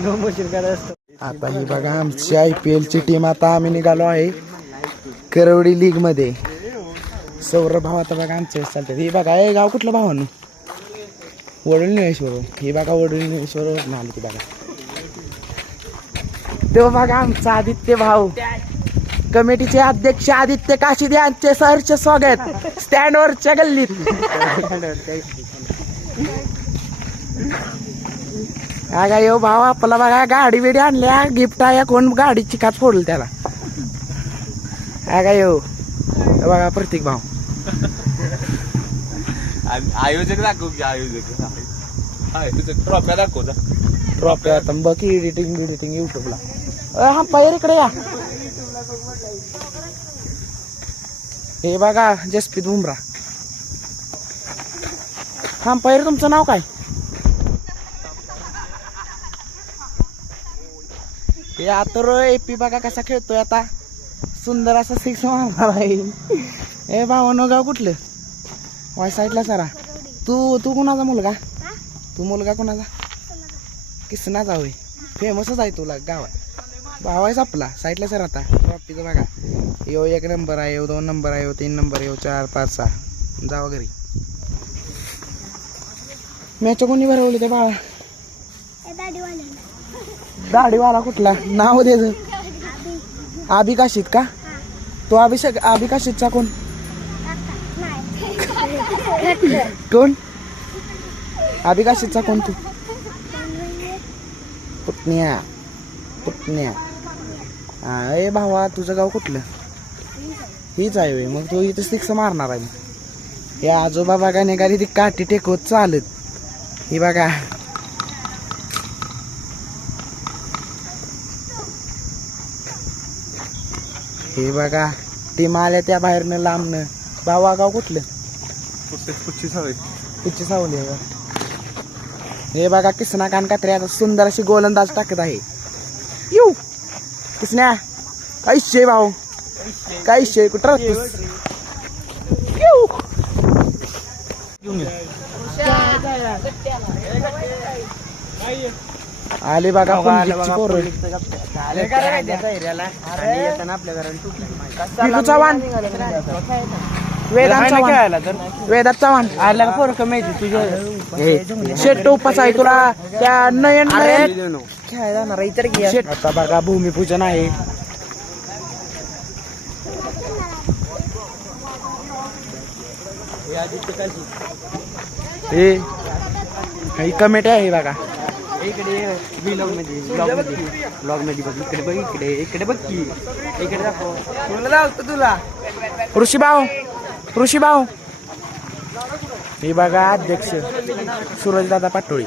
आता ही बघा आमची IPL ची टीम. आता आम्ही निघालो आहे करवडी लीग मध्ये. सौरभ भाव आता बघा आमचे चालतात. ही बघा हे गाव कुठलं भावानं? वडुळणेश्वर. ही बघा वडुळणेश्वर आली ती बघा. तेव्हा बघा आमचा आदित्य भाऊ, कमिटीचे अध्यक्ष आदित्य काशीद यांचे सहर्ष स्वागत स्टँडवरच्या गल्लीत. अगा येऊ भाऊ आपला बघा गाडी बिडी आणल्या गिफ्ट आहे. कोण गाडीची काच फोडल त्याला. अगा येऊ बघा प्रतीक भाऊ आयोजक दाखव की आयोजक ट्रॉफ्या दाखवता. ट्रॉफी आता बघ एडिटिंग युट्यूबला. हा पायर इकडे या. हे बघा जसप्रीत बुमरा. हा पायर तुमचं नाव काय? हे आता AP बघा कसा खेळतोय. आता सुंदर असा 6 मारणार आहे. हे भावानो गाव कुठलं? वाय साईडला सारा. तू कोणाचा मुलगा? तू मुलगा कोणाचा? किसनाचा होय. फेमसच आहे तुला गावात. भाव आहेस आपला. साईडला सर. आता ट्रॉफीचं बघा. यो 1 नंबर आहे, यो 2 नंबर आहे, यो 3 नंबर, यो 4 5 6. जावा घरी. मॅच कोणी भरवली ते बाळा? दाढीवाला कुठला? नाव द्यायचं. अभिकाशित का? तो अभिकाशितचा कोण? कोण अभिकाशितचा कोण? तू पुटण्या. ए भावा तुझं गाव कुठलं? हीच आहे. मग तू इथं 6 मारणार आहे. हे आजोबा बघा निघाली ती काठी टेकवत चालत. ही बघा हे बघा टीम आल्या त्या बाहेरनं लांबनं. भावा गाव कुठलं? पुच्ची सावली आहे. हे बघा किसना कान कात्रे आता सुंदर अशी गोलंदाज टाकत आहे. येऊ किसन्या काय शे भाऊ काय शे कुठं येऊ. आले बघा पोरं. चव्हाण वेदात चव्हाण आला का पोरं माहिती तुझं शेट टोपाच आहे तुला. त्या नयन खेळायला जाणार इतर घे. आता बघा भूमिपूजन आहे. ही कमेटी आहे बघा. इकडे ब्लॉग मध्ये बघ. इकडे बघ. इकडे बघ की. इकडे दाखव. तुला ऋषीभाऊ. हे बघा अध्यक्ष सूरजदादा पाटोळी.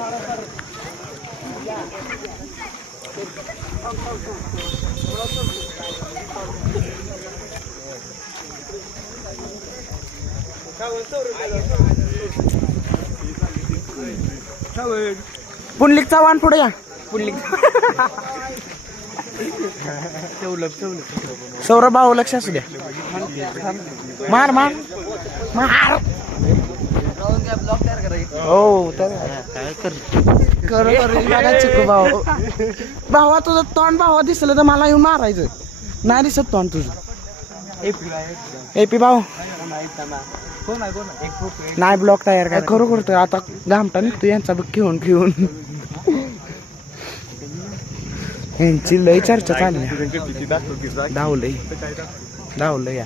पुंडलिक चव्हाण पुढे या. सौरभ भाऊ लक्ष असू द्या. मार हो तर चिकू भाऊ. भावा तुझं तोंड भावा दिसलं तर मला येऊन मारायचं. नाही दिसत तोंड तुझं. AP भाऊ नाही ब्लॉक तयार काय खरोखर तर आता घामटा निघतो यांचा बघ घेऊन यांची लय चर्चा चालली. धावलं या.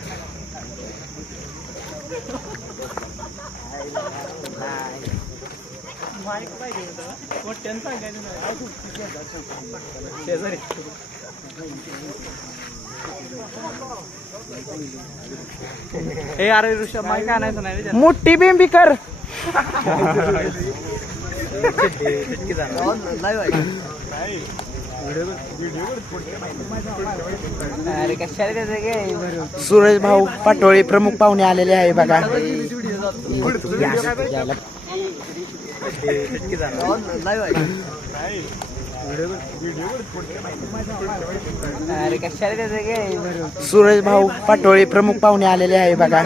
अरे ऋषभ माईक आणायचं नाही. मोठी बेंबीकर. सूरज भाऊ पाटोळे प्रमुख पाहुणे आलेले आहे बघा. सूरज भाऊ पाटोळे प्रमुख पाहुणे आलेले आहे बघा.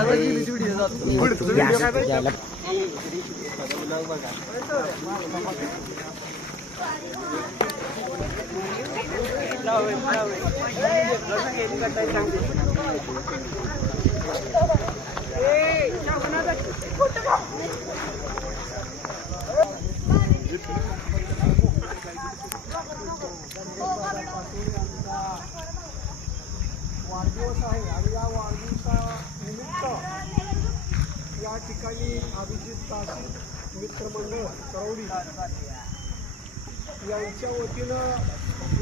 वाढदिवस आहे आणि या वाढदिवसानिमित्त या ठिकाणी अभिजित तासी मित्रमंडळ करवडी यांच्या वतीनं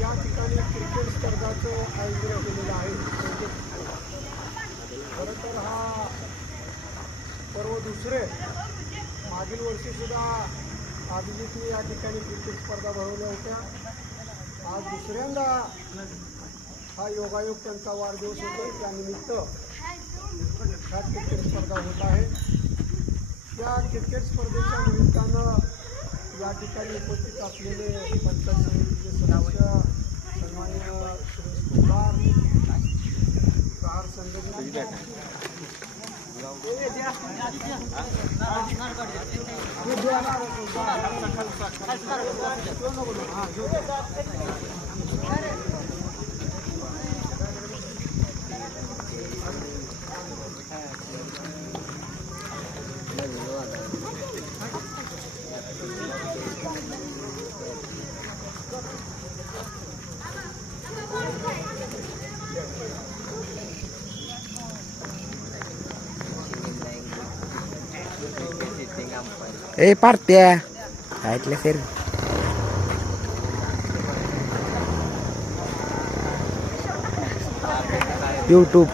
या ठिकाणी क्रिकेट स्पर्धाचं आयोजन केलेलं आहे. खरं तर हा सर्व दुसरे मागील वर्षीसुद्धा अभिजितने या ठिकाणी क्रिकेट स्पर्धा भरवल्या होत्या. आज दुसऱ्यांदा हा योगायोग त्यांचा वाढदिवस होतो. त्यानिमित्त ह्या क्रिकेट स्पर्धा होत आहे. त्या क्रिकेट स्पर्धेच्या निमित्तानं या ठिकाणी उपस्थित असलेले पंचायत समितीचे सदस्य सन्माननीय श्री प्रहार संघटना ए पार्ट्या ऐकलं फेर यूट्यूब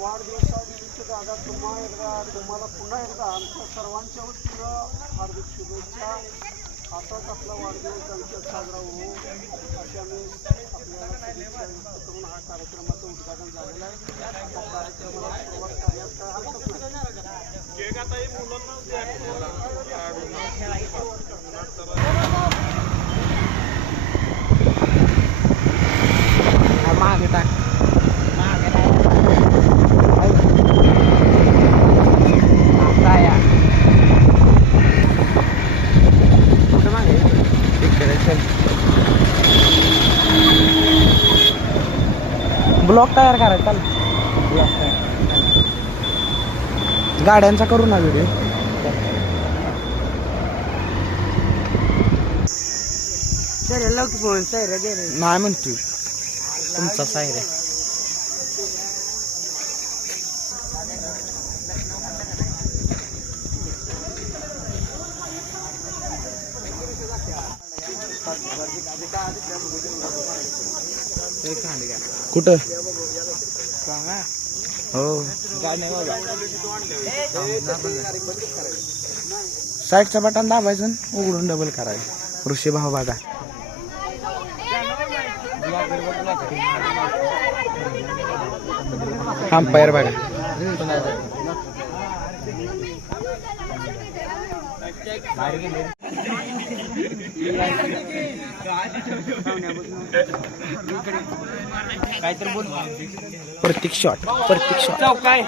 वाढदिवसानिमित्त दादा तुम्हाला पुन्हा एकदा आमच्या सर्वांच्या वतीनं हार्दिक शुभेच्छा. असाच आपला वाढदिवस आमच्यात साजरा होऊ अशी आम्ही आपल्याला शुभेच्छा व्यक्त करून हा कार्यक्रमाचं उद्घाटन झालेलं आहे. आता कार्यक्रमाला सुरुवात करण्यास काय हरकत नाही. मागे टाक ब्लॉक तयार करायचा चाल ब्लॉक तयार गाड्यांचा करू ना व्हिडिओ. नाही म्हणतोय तुमचा सायऱ्या कुठं हो साईडचं बटन दाबायचं उघडून डबल करायचं. ऋषी भाऊ बघा अंपायर बघा प्रत्येक शॉट चौकाय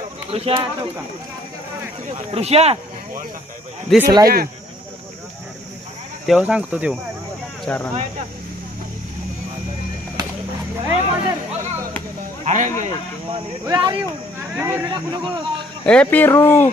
ऋषा दिसलाय की तेव्हा सांगतो तेव्हा 4 रन. ए पिरू